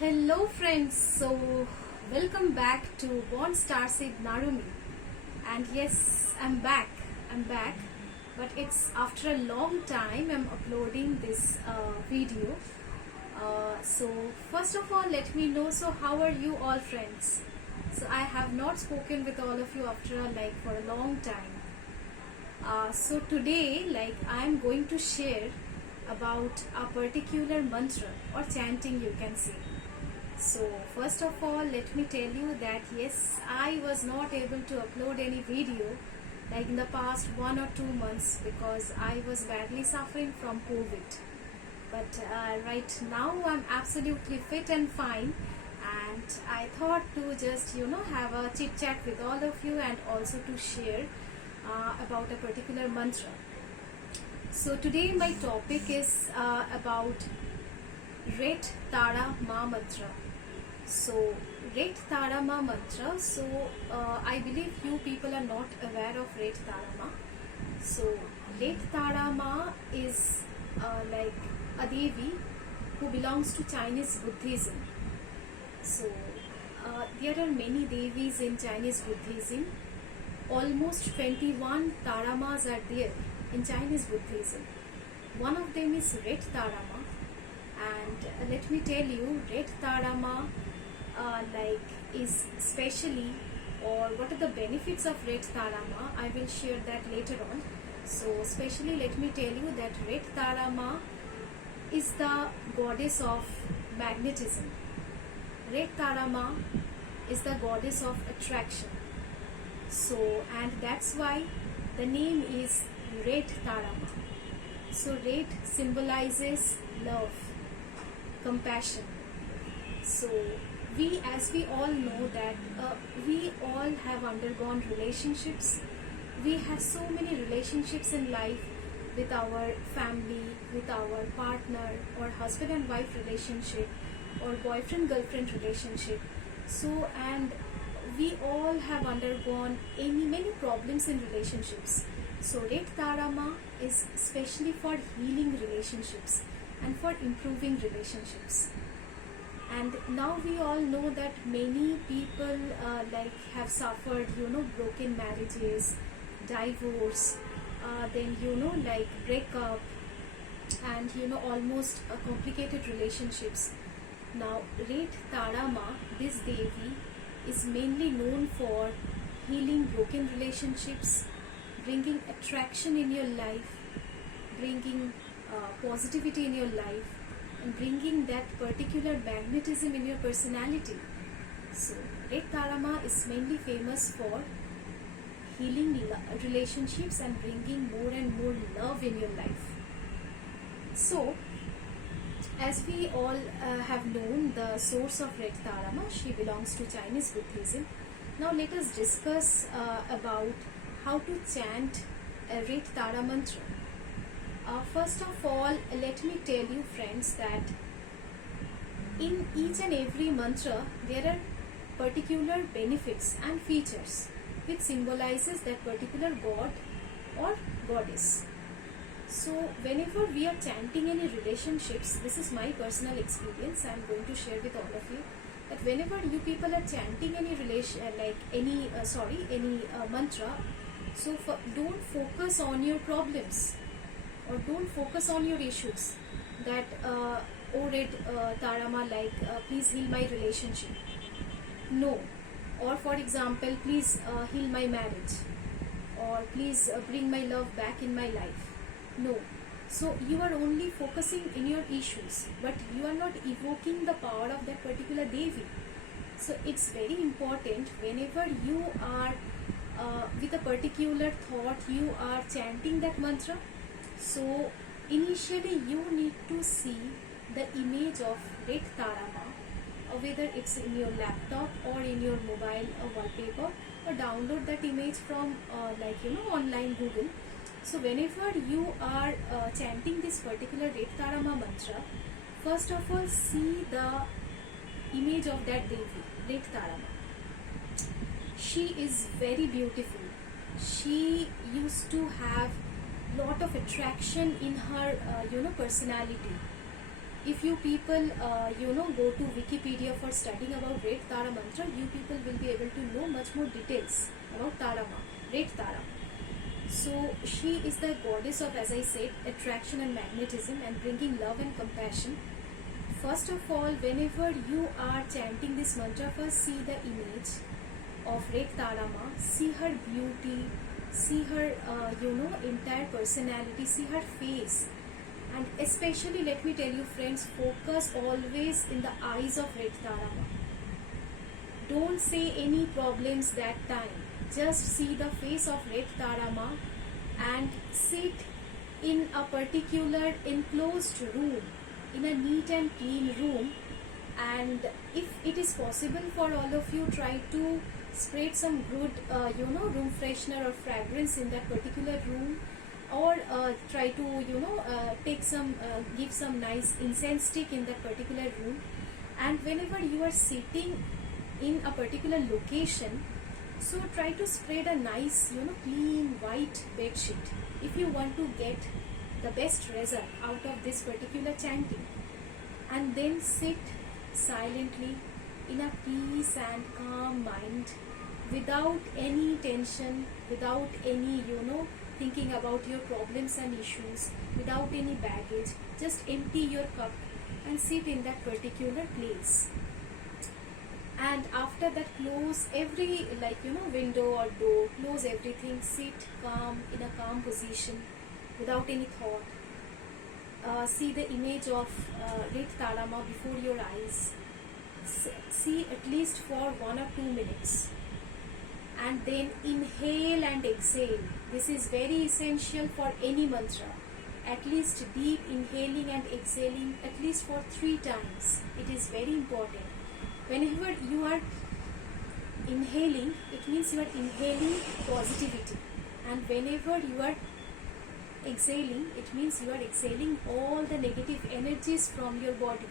Hello friends, so welcome back to Born Starseed Narumi. And yes, I'm back, but it's after a long time I'm uploading this video. So first of all, let me know, so how are you all friends? So I have not spoken with all of you after for a long time. So today I'm going to share about a particular mantra or chanting, you can say. So first of all, let me tell you that yes, I was not able to upload any video in the past 1 or 2 months because I was badly suffering from COVID. But right now I'm absolutely fit and fine, and I thought to just have a chit chat with all of you and also to share about a particular mantra. So today my topic is about Ret Tara Ma mantra. So, Ret Tara Ma mantra. So, I believe you people are not aware of Ret Tara Ma. So, Ret Tara Ma is like a Devi who belongs to Chinese Buddhism. So, there are many Devis in Chinese Buddhism. Almost 21 Taramas are there in Chinese Buddhism. One of them is Ret Tara Ma. And let me tell you, Ret Tara Ma is specially, or what are the benefits of Ret Tara Ma, I will share that later on. So especially let me tell you that Ret Tara Ma is the goddess of magnetism. Ret Tara Ma is the goddess of attraction. So, and that's why the name is Ret Tara Ma. So Ret symbolizes love, compassion. So as we all know that we all have undergone relationships. We have so many relationships in life, with our family, with our partner, or husband and wife relationship, or boyfriend girlfriend relationship. So, and we all have undergone many problems in relationships. So Ret Tara Ma is especially for healing relationships and for improving relationships. And now we all know that many people have suffered broken marriages, divorce, then breakup, and almost complicated relationships. Now Ret Tara Ma, this Devi, is mainly known for healing broken relationships, bringing attraction in your life, bringing positivity in your life, and bringing that particular magnetism in your personality. So, Ret Tara Ma is mainly famous for healing relationships and bringing more and more love in your life. So, as we all have known the source of Ret Tara Ma, she belongs to Chinese Buddhism. Now, let us discuss about how to chant a Ret Tara mantra. First of all, let me tell you friends that in each and every mantra there are particular benefits and features which symbolizes that particular god or goddess. So whenever we are chanting any relationships, this is my personal experience I am going to share with all of you, that whenever you people are chanting any mantra, so don't focus on your problems, or don't focus on your issues, that oh Ret Tara Ma, please heal my relationship. No. Or for example, please heal my marriage, or please bring my love back in my life. No. So you are only focusing in your issues, but you are not evoking the power of that particular Devi. So it's very important whenever you are with a particular thought, you are chanting that mantra. So initially you need to see the image of Ret Tara Ma, whether it's in your laptop or in your mobile wallpaper, or download that image from online Google. So whenever you are chanting this particular Ret Tara Ma mantra, first of all see the image of that Devi, Ret Tara Ma. She is very beautiful. She used to have lot of attraction in her personality. if you people go to Wikipedia for studying about Red Tara mantra, you people will be able to know much more details about Red Tara. So she is the goddess of, as I said, attraction and magnetism and bringing love and compassion. First of all, whenever you are chanting this mantra, first see the image of Red Tara Ma, see her beauty, see her entire personality, see her face. And especially, let me tell you friends, focus always in the eyes of Red Tara Ma. Don't say any problems that time. Just see the face of Red Tara Ma and sit in a particular enclosed room, in a neat and clean room. And if it is possible for all of you, try to spread some good room freshener or fragrance in that particular room, or try to take some give some nice incense stick in that particular room. And whenever you are sitting in a particular location, so try to spread a nice clean white bed sheet if you want to get the best result out of this particular chanting. And then sit silently in a peace and calm mind, without any tension, without any thinking about your problems and issues, without any baggage. Just empty your cup and sit in that particular place. And after that, close every window or door, close everything, sit calm in a calm position without any thought. See the image of Red Tara Ma before your eyes. See at least for 1 or 2 minutes. And then inhale and exhale. This is very essential for any mantra. At least deep inhaling and exhaling at least for 3 times. It is very important. Whenever you are inhaling, it means you are inhaling positivity. And whenever you are exhaling, it means you are exhaling all the negative energies from your body.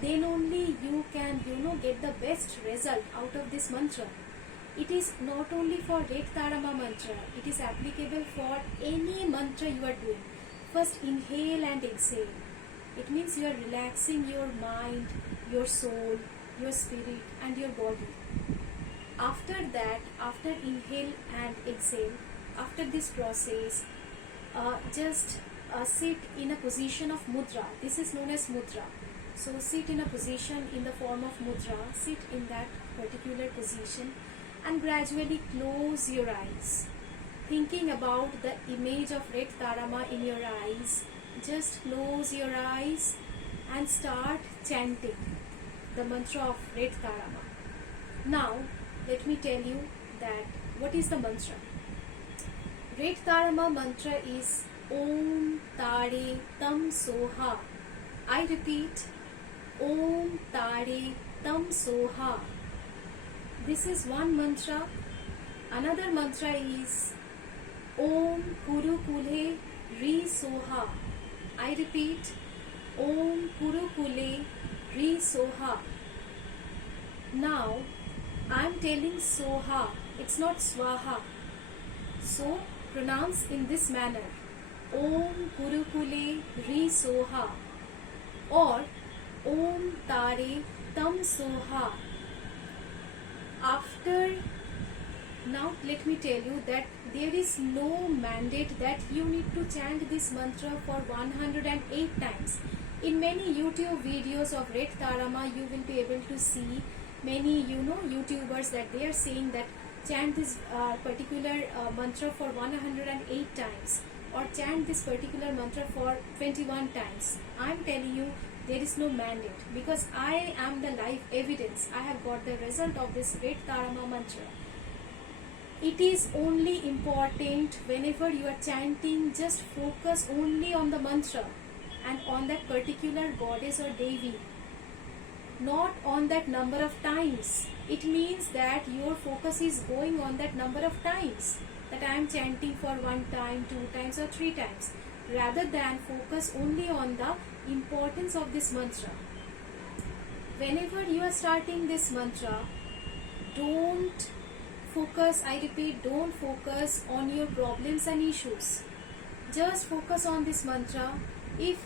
Then only you can get the best result out of this mantra. It is not only for Red Tara Ma mantra, it is applicable for any mantra you are doing. First inhale and exhale. It means you are relaxing your mind, your soul, your spirit and your body. After that, after inhale and exhale, after this process, just sit in a position of mudra. This is known as mudra. So sit in a position in the form of mudra. Sit in that particular position and gradually close your eyes, thinking about the image of Red Tara Ma in your eyes. Just close your eyes and start chanting the mantra of Red Tara Ma. Now, let me tell you that what is the mantra. Red Tara Ma mantra is Om Tare Tam Soha. I repeat, Om Tare Tam Soha. This is one mantra. Another mantra is Om Kuru Kule Ri Soha. I repeat, Om Kuru Kule Ri Soha. Now, I am telling Soha, it's not Swaha. So, pronounce in this manner. Om Kuru Kule Ri Soha. Or Om Tare Tam Soha. After, now let me tell you that there is no mandate that you need to chant this mantra for 108 times. In many YouTube videos of Red Tara Ma, you will be able to see many YouTubers that they are saying that chant this particular mantra for 108 times or chant this particular mantra for 21 times. I am telling you, there is no mandate, because I am the live evidence. I have got the result of this Red Tara Ma mantra. It is only important whenever you are chanting, just focus only on the mantra and on that particular goddess or Devi, not on that number of times. It means that your focus is going on that number of times, that I am chanting for 1 time, 2 times or 3 times, rather than focus only on the importance of this mantra. Whenever you are starting this mantra, don't focus, I repeat, don't focus on your problems and issues. Just focus on this mantra. If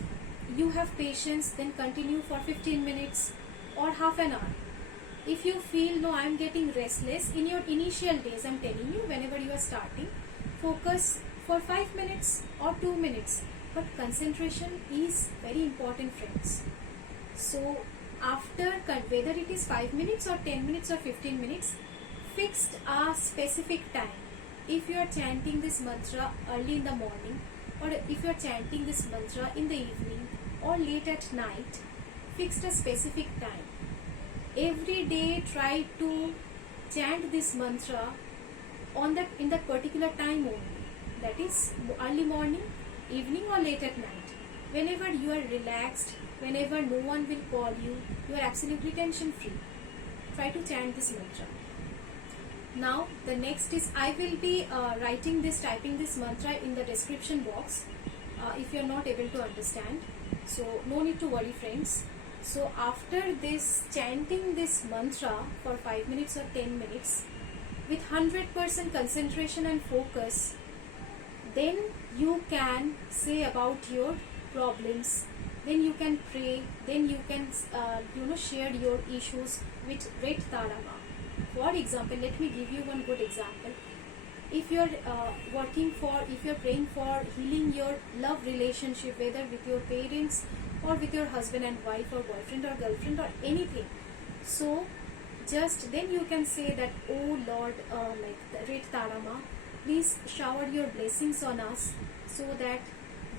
you have patience, then continue for 15 minutes or half an hour. If you feel no, I'm getting restless in your initial days, I'm telling you, whenever you are starting, focus for 5 minutes or 2 minutes. But concentration is very important, friends. So after, whether it is 5 minutes or 10 minutes or 15 minutes, fixed a specific time. If you are chanting this mantra early in the morning, or if you are chanting this mantra in the evening or late at night, fixed a specific time. Every day try to chant this mantra in that particular time only. That is early morning, evening or late at night. Whenever you are relaxed, whenever no one will call you, you are absolutely tension free. Try to chant this mantra. Now the next is, I will be typing this mantra in the description box if you are not able to understand. So no need to worry, friends. So after this, chanting this mantra for 5 minutes or 10 minutes with 100% concentration and focus, then you can say about your problems, then you can pray, then you can share your issues with Red Tarama. For example, let me give you one good example. If you are if you are praying for healing your love relationship, whether with your parents or with your husband and wife or boyfriend or girlfriend or anything, so just then you can say that, oh Lord, like the Red Tarama, please shower your blessings on us so that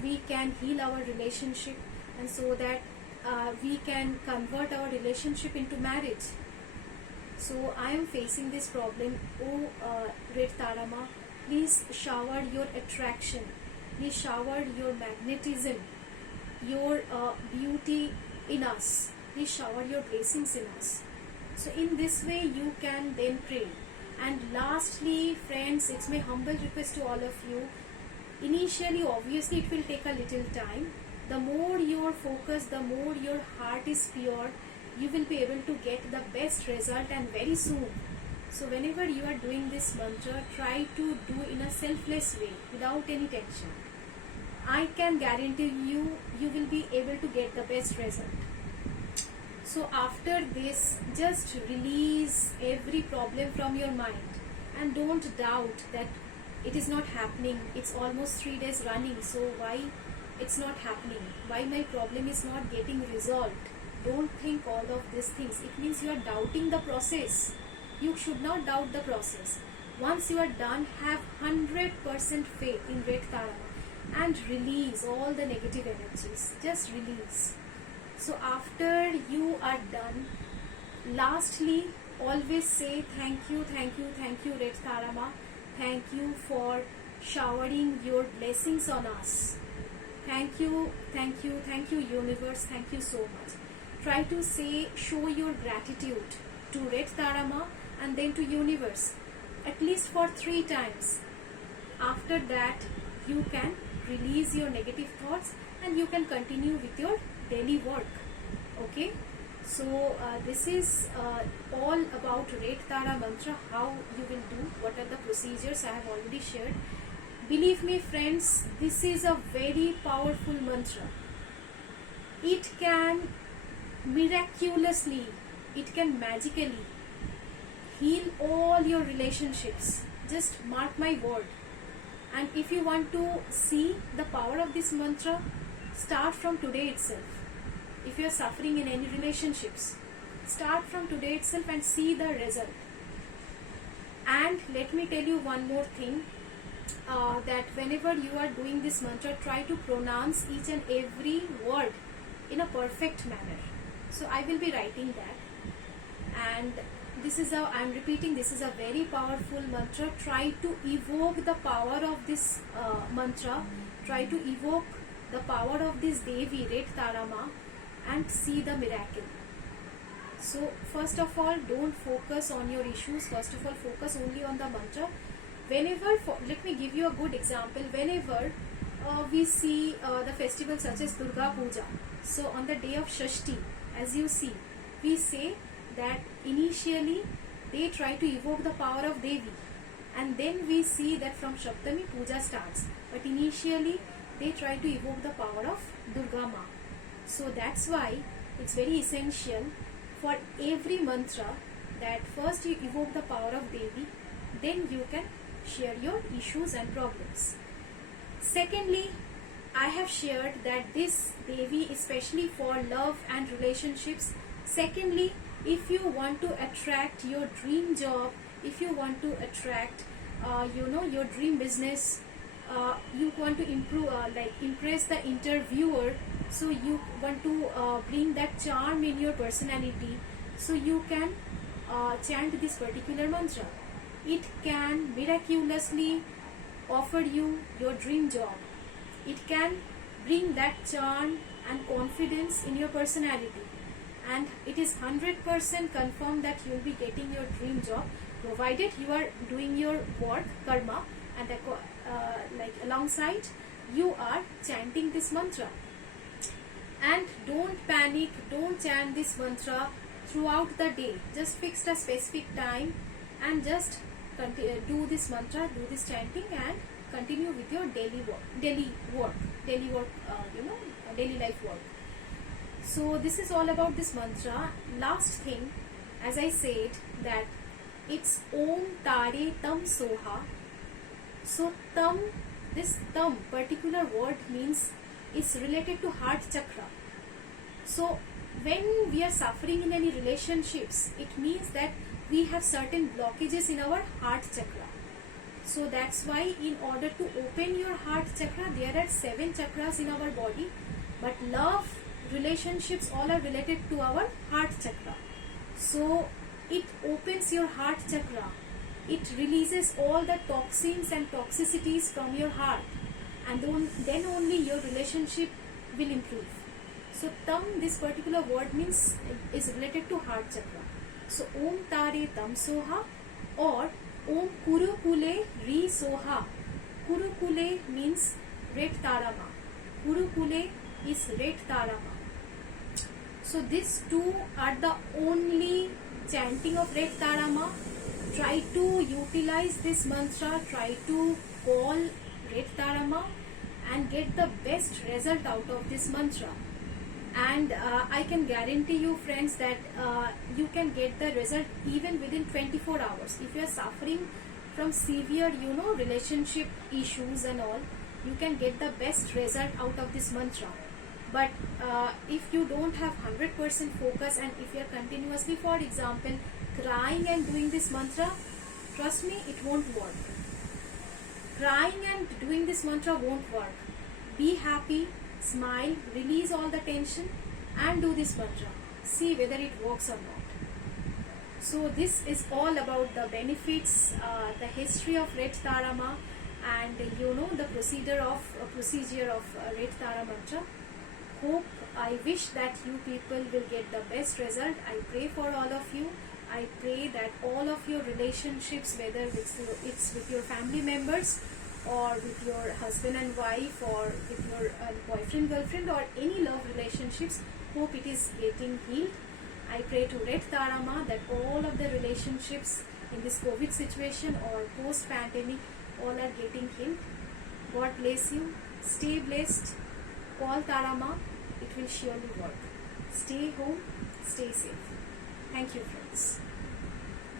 we can heal our relationship, and so that we can convert our relationship into marriage. So I am facing this problem. Oh Red Tarama, please shower your attraction, please shower your magnetism, your beauty in us, please shower your blessings in us. So in this way you can then pray. And lastly, friends, it's my humble request to all of you. Initially, obviously, it will take a little time. The more you are focused, the more your heart is pure, you will be able to get the best result, and very soon. So whenever you are doing this mantra, try to do in a selfless way, without any tension. I can guarantee you, you will be able to get the best result. So after this, just release every problem from your mind and don't doubt that it is not happening. It's almost 3 days running, so why it's not happening? Why my problem is not getting resolved? Don't think all of these things. It means you are doubting the process. You should not doubt the process. Once you are done, have 100% faith in Red Tarama and release all the negative energies. Just release. So after you are done, lastly, always say thank you, Red Tarama. Thank you for showering your blessings on us. Thank you, universe. Thank you so much. Try to show your gratitude to Red Tarama and then to universe, at least for 3 times. After that, you can release your negative thoughts and you can continue with your daily work. Okay, so this is all about Red Tara mantra, how you will do, what are the procedures I have already shared. Believe me, friends, this is a very powerful mantra. It can miraculously, it can magically heal all your relationships. Just mark my word. And if you want to see the power of this mantra, start from today itself. If you are suffering in any relationships, start from today itself and see the result. And let me tell you one more thing, that whenever you are doing this mantra, try to pronounce each and every word in a perfect manner. So I will be writing that, and this is how I am repeating. This is a very powerful mantra. Try to evoke the power of this mantra. Try to evoke the power of this Devi, Red Tarama, and see the miracle. So first of all, don't focus on your issues. First of all, focus only on the mantra. Whenever, let me give you a good example. Whenever we see the festival such as Durga Puja, so on the day of Shashti, as you see, we say that initially they try to evoke the power of Devi, and then we see that from Saptami Puja starts, but initially they try to evoke the power of Durga Ma. So that's why it's very essential for every mantra that first you evoke the power of Devi, then you can share your issues and problems. Secondly, I have shared that this Devi is especially for love and relationships. Secondly, if you want to attract your dream job, if you want to attract your dream business, you want to impress the interviewer, so you want to bring that charm in your personality, so you can chant this particular mantra. It can miraculously offer you your dream job. It can bring that charm and confidence in your personality, and it is 100% confirmed that you will be getting your dream job, provided you are doing your work karma, and alongside you are chanting this mantra. And don't panic, don't chant this mantra throughout the day. Just fix a specific time and just do this mantra, do this chanting, and continue with your daily life work. So this is all about this mantra. Last thing, as I said, that it's Om Tare Tam Soha. So tam, this tam particular word means is related to heart chakra. So when we are suffering in any relationships, it means that we have certain blockages in our heart chakra. So that's why in order to open your heart chakra, there are 7 chakras in our body, but love, relationships, all are related to our heart chakra. So it opens your heart chakra. It releases all the toxins and toxicities from your heart, and then only your relationship will improve. So tam, this particular word means is related to heart chakra. So Om Tare Tam Soha or Om Kurukule Ri Soha. Kurukule means red tarama. Kurukule is red tarama. So these two are the only chanting of red tarama. Try to utilize this mantra, try to call red tarama and get the best result out of this mantra. And I can guarantee you friends that you can get the result even within 24 hours. If you are suffering from severe relationship issues and all, you can get the best result out of this mantra. But if you don't have 100% focus, and if you are continuously, for example, crying and doing this mantra, trust me, it won't work. Crying and doing this mantra won't work. Be happy, smile, release all the tension and do this mantra. See whether it works or not. So this is all about the benefits, the history of red tarama, and the procedure of red tara mantra. I wish that you people will get the best result. I pray for all of you. I pray that all of your relationships, whether it's with your family members or with your husband and wife or with your boyfriend, girlfriend, or any love relationships, hope it is getting healed. I pray to Red Tarama that all of the relationships in this COVID situation or post-pandemic, all are getting healed. God bless you. Stay blessed. Call Tarama. It will surely work. Stay home. Stay safe. Thank you, friends.